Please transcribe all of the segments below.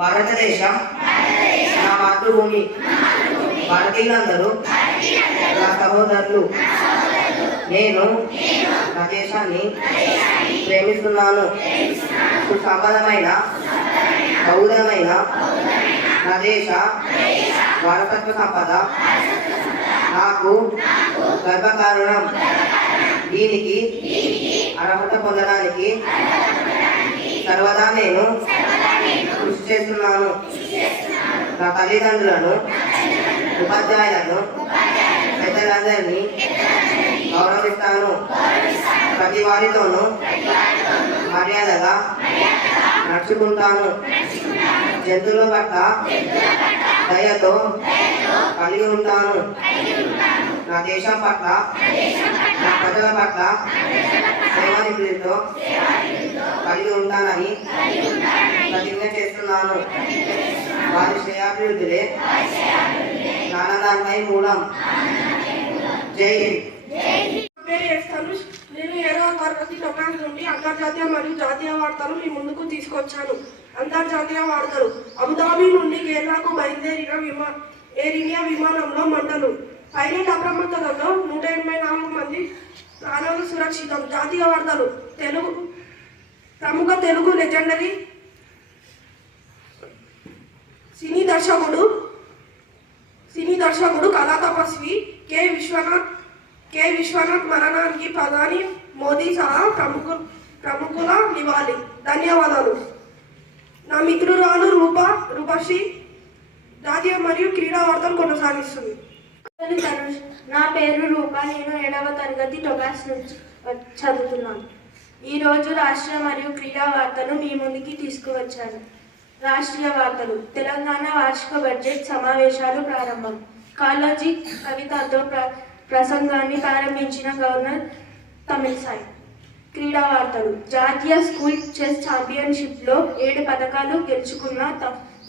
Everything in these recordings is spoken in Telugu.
భారతదేశం నా మాతృభూమి. భారతీయులందరూ నా సహోదరులు. నేను నా దేశాన్ని ప్రేమిస్తున్నాను. సుసంపన్నమైన బహుళమైన నా దేశ వారసత్వ సంపద నాకు గర్వకారణం. దీనికి అర్హత పొందడానికి సర్వదా నేను కృషి చేస్తున్నాను. నా తల్లిదండ్రులను, ఉపాధ్యాయులను, పెద్దలందరినీ గౌరవిస్తాను. ప్రతి వారితోనూ మర్యాదగా నడుచుకుంటాను. జంతువుల పట్ల దయతో కలిగి ఉంటాను. నా దేశం పట్ల, నా ప్రజల పట్ల సేవానిధితో కలిగి ఉంటానని ప్రతిజ్ఞ చేస్తున్నాను. వారి శ్రేయాభివృద్ధులే ఆనందానిపై మూలం. జై హింద్. నేను 7వ తరగతి టొపాజ్ నుండి అంతర్జాతీయ మరియు జాతీయ వార్తలు మీ ముందుకు తీసుకొచ్చాను. అంతర్జాతీయ వార్తలు. అబుదాబి నుండి కేరళకు బయలుదేరిన విమానంలో మంటలు. పైలట్ అప్రమత్తతతో 184 మంది ప్రాణాలు సురక్షితం. జాతీయ వార్తలు. ప్రముఖ తెలుగు లెజెండరీ సినీ దర్శకుడు కళా తపస్వి కె విశ్వనాథ్ మరణానికి ప్రధాని మోదీ సహా ప్రముఖుల నివాళి. ధన్యవాదాలు. నా మిత్రురాలు రూపశ్రీ జాతీయ మరియు క్రీడా వార్తలు కొనసాగిస్తుంది. నా పేరు రూప. నేను 7వ తరగతి టొపాస్ నుంచి చదువుతున్నాను. ఈరోజు రాష్ట్రీయ మరియు క్రీడా వార్తలు మీ ముందుకి తీసుకువచ్చాను. రాష్ట్రీయ వార్తలు. తెలంగాణ వార్షిక బడ్జెట్ సమావేశాలు ప్రారంభం. కాళోజీ కవితతో ప్రసంగాన్ని ప్రారంభించిన గవర్నర్ తమిళిసై. క్రీడా వార్తలు. జాతీయ స్కూల్ చెస్ ఛాంపియన్షిప్లో 7 పథకాలు గెలుచుకున్న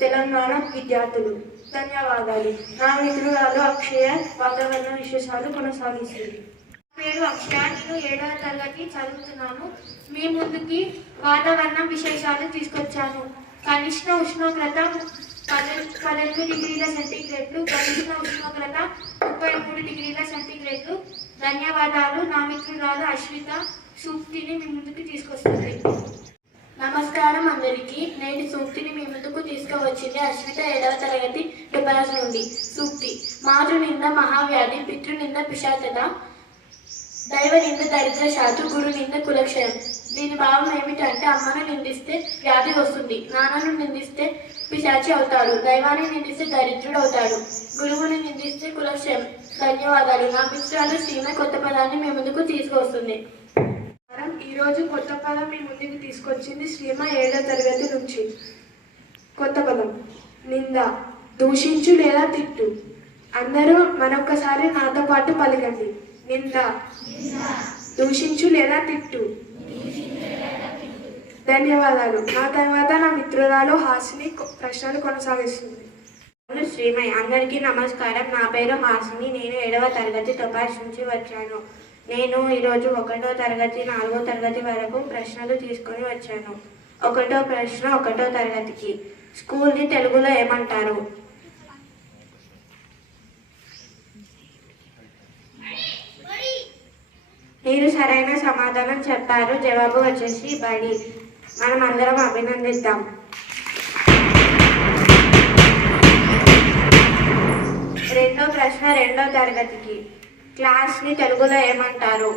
తెలంగాణ విద్యార్థులు. ధన్యవాదాలు. నా మిత్రురాలు అక్షయ వాతావరణ విశేషాలు కొనసాగిస్తుంది. పేరు అక్షయ. నేను 7వ తరగతి చదువుతున్నాను. మీ ముందుకి వాతావరణ విశేషాలు తీసుకొచ్చాను. కనిష్ట ఉష్ణోగ్రత 12 డిగ్రీల సెంటీగ్రేడ్లు, గరిష్ట ఉష్ణోగ్రత 33 డిగ్రీల సెంటీగ్రేడ్లు. ధన్యవాదాలు. నా మిత్రురాలు అశ్విత సూక్తిని మీ ముందుకు తీసుకొస్తుంది. నమస్కారం అందరికీ. నేటి సూక్తిని మీ ముందుకు తీసుకువచ్చింది అశ్విత 7వ తరగతి టొపాజ్ నుండి. సూక్తి. మాతృ నింద మహావ్యాధి, పితృ నింద పిశాచత, దైవ నింద దరిద్ర శాతు, గురు నింద కులక్షయం. దీని భావం ఏమిటంటే అమ్మను నిందిస్తే వ్యాధి వస్తుంది, నాన్నను నిందిస్తే పిశాచి అవుతాడు, దైవాన్ని నిందిస్తే దరిద్రుడు అవుతాడు, గురువుని నిందిస్తే కులక్షయం. ధన్యవాదాలు. నా మిత్రురాలు శ్రీమ కొత్త పదాన్ని మీ ముందుకు తీసుకొస్తుంది. ఈరోజు కొత్త పదం మీ ముందుకు తీసుకొచ్చింది శ్రీమ 7వ తరగతి నుంచి. కొత్త పదం. నింద. దూషించు లేదా తిట్టు. అందరూ మరొకసారి నాతో పాటు పలకండి. నింద. దూషించు లేదా తిట్టు. ధన్యవాదాలు. నా తర్వాత నా మిత్రురాలు హాసిని ప్రశ్నలు కొనసాగిస్తుంది. శ్రీమయ్య. అందరికీ నమస్కారం. నా పేరు హాసిని. నేను 7వ తరగతి టొపాజ్ నుంచి వచ్చాను. నేను ఈరోజు 1వ తరగతి 4వ తరగతి వరకు ప్రశ్నలు తీసుకొని వచ్చాను. 1వ ప్రశ్న 1వ తరగతికి. స్కూల్ని తెలుగులో ఏమంటారు? మీరు సరైన సమాధానం చెప్పారు. జవాబు వచ్చేసి బడి. మనం అందరం అభినందిద్దాం. రెండో ప్రశ్న 2వ తరగతికి. క్లాస్ని తెలుగులో ఏమంటారు?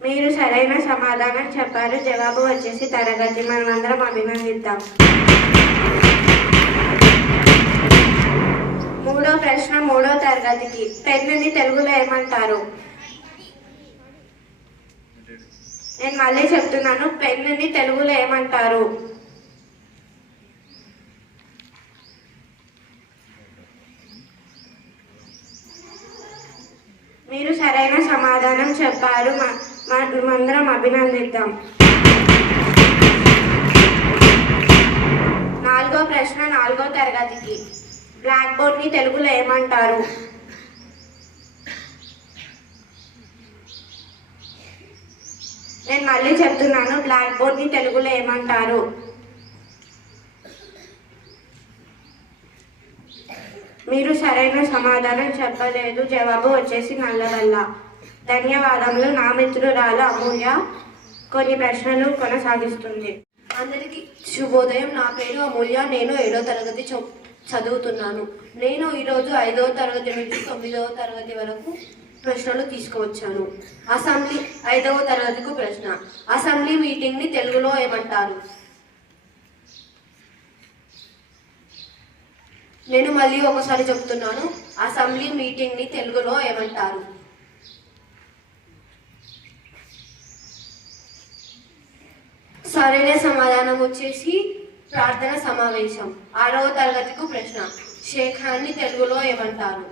మీరు సరైన సమాధానం చెప్పారు. జవాబు వచ్చేసి తరగతి. మనం అందరం అభినందిద్దాం. మూడో ప్రశ్న 3వ తరగతికి. పెన్నుని తెలుగులో ఏమంటారు? నేను మళ్ళీ చెప్తున్నాను. పెన్నుని తెలుగులో ఏమంటారు? మీరు సరైన సమాధానం చెప్పారు. మనమందరం అభినందిద్దాం. 4వ ప్రశ్న 4వ తరగతికి. బ్లాక్ బోర్డ్ని తెలుగులో ఏమంటారు? నేను మళ్ళీ చెప్తున్నాను, బ్లాక్ బోర్డ్ని తెలుగులో ఏమంటారు? మీరు సరైన సమాధానం చెప్పలేదు. జవాబు వచ్చేసి నల్లవల్ల. ధన్యవాదములు. నా మిత్రురాలు అమూల్య కొన్ని ప్రశ్నలు కొనసాగిస్తుంది. అందరికీ శుభోదయం. నా పేరు అమూల్య. నేను 7వ తరగతి చదువుతున్నాను. నేను ఈరోజు 5వ తరగతి నుంచి 9వ తరగతి వరకు ప్రశ్నలు తీసుకువచ్చాను. అసెంబ్లీ 5వ తరగతికు ప్రశ్న. అసెంబ్లీ మీటింగ్ని తెలుగులో ఏమంటారు? నేను మళ్ళీ ఒకసారి చెప్తున్నాను. అసెంబ్లీ మీటింగ్ని తెలుగులో ఏమంటారు? సరైన సమాధానం వచ్చేసి ప్రార్థన సమావేశం. 6వ తరగతికు ప్రశ్న. శేఖాన్ని తెలుగులో ఏమంటారు?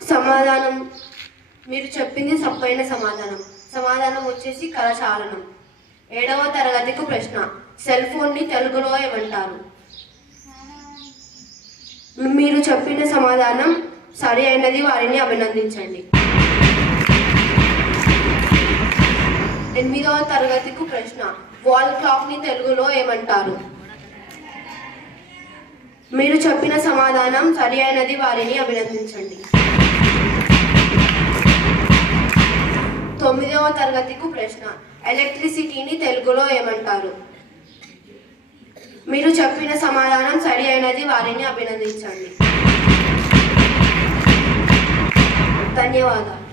సమాధానం మీరు చెప్పింది తప్పైన సమాధానం. సమాధానం వచ్చేసి కరచాలనం. 7వ తరగతికు ప్రశ్న. సెల్ ఫోన్ని తెలుగులో ఏమంటారు? మీరు చెప్పిన సమాధానం సరి అయినది. వారిని అభినందించండి. 8వ తరగతికు ప్రశ్న. వాల్ క్లాక్ని తెలుగులో ఏమంటారు? మీరు చెప్పిన సమాధానం సరి అయినది. వారిని అభినందించండి. 9వ తరగతికు ప్రశ్న. ఎలక్ట్రిసిటీని తెలుగులో ఏమంటారు? మీరు చెప్పిన సమాధానం సరి అయినది. వారిని అభినందించండి. ధన్యవాదాలు.